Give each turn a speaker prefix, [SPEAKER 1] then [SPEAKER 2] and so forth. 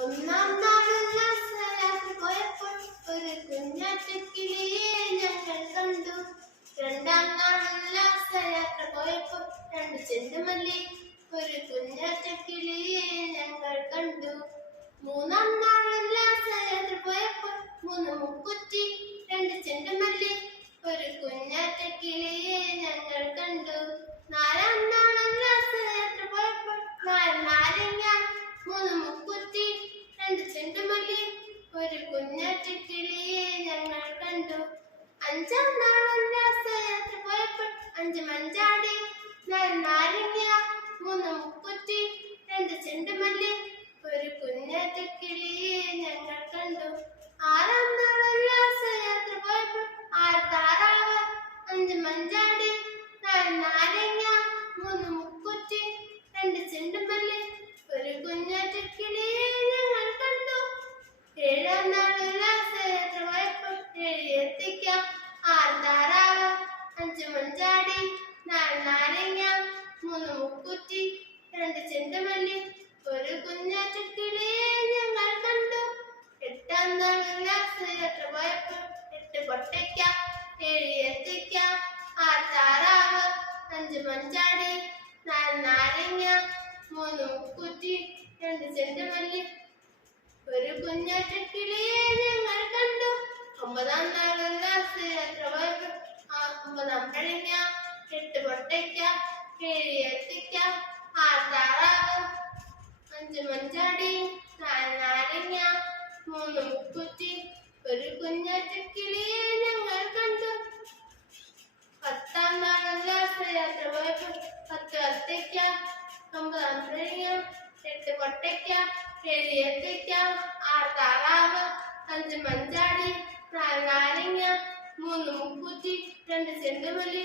[SPEAKER 1] ഒന്നാം നാളുള്ള യാത്ര പോയപ്പോൾ ഒരു കുഞ്ഞാറ്റക്കിളിയെ ഞങ്ങൾ കണ്ടു രണ്ടാം നാളുള്ള യാത്ര പോയപ്പോൾ രണ്ട് ചെണ്ടുമല്ലി ഒരു കുഞ്ഞാറ്റക്കിളിയെ ഞങ്ങൾ കണ്ടു മൂന്നാം നാളുള്ള യാത്ര പോയപ്പോൾ മൂന്ന് മുക്കുറ്റി രണ്ട് ചെണ്ടുമല്ലി ഒരു കുഞ്ഞാറ്റക്കിളിയെ ഞങ്ങൾ കണ്ടു നാലാം നാളുള്ള യാത്ര പോയപ്പോൾ നാല് നാരങ്ങ മൂന്ന് മുക്കുറ്റി രണ്ട് ചെണ്ടുമല്ലി ഒരു കുഞ്ഞാറ്റക്കിളിയെ ഞങ്ങൾ കണ്ടു അഞ്ചാം നാളുള്ള യാത്ര പോയപ്പോൾ എട്ട് പൊട്ടയ്ക്ക ഏഴ് എത്തിക്ക. ആറ് താറാവ് അഞ്ച് മഞ്ചാടി നാല് നാരങ്ങ മൂന്ന് മുക്കുറ്റി രണ്ട് ചെണ്ടുമല്ലി ഒരു കുഞ്ഞാറ്റക്കിളിയെ ഞങ്ങൾ കണ്ടു. ഒമ്പതാം നാളുള്ള യാത്ര പോയപ്പോൾ ആ ഒമ്പതാം പഴങ്ങ എട്ട് പൊട്ടയ്ക്ക ഏഴ് എത്തിക്ക. ആറ് താറാവ് മുക്കുറ്റി ഒരു കുഞ്ഞാറ്റക്കിളിയെ ഞങ്ങൾ കണ്ടു. പത്താം നാളല്ല യാത്ര പോയപ്പോൾ പത്ത് അത്തയ്ക്ക ഒമ്പതാം തേങ്ങ എട്ട് കൊട്ടയ്ക്ക ഏഴ് എത്തയ്ക്ക ആറ് താറാവ് അഞ്ച് മഞ്ചാടി നാല് നാരങ്ങ മൂന്ന് മുക്കൂറ്റി രണ്ട് ചെണ്ടുമല്ലി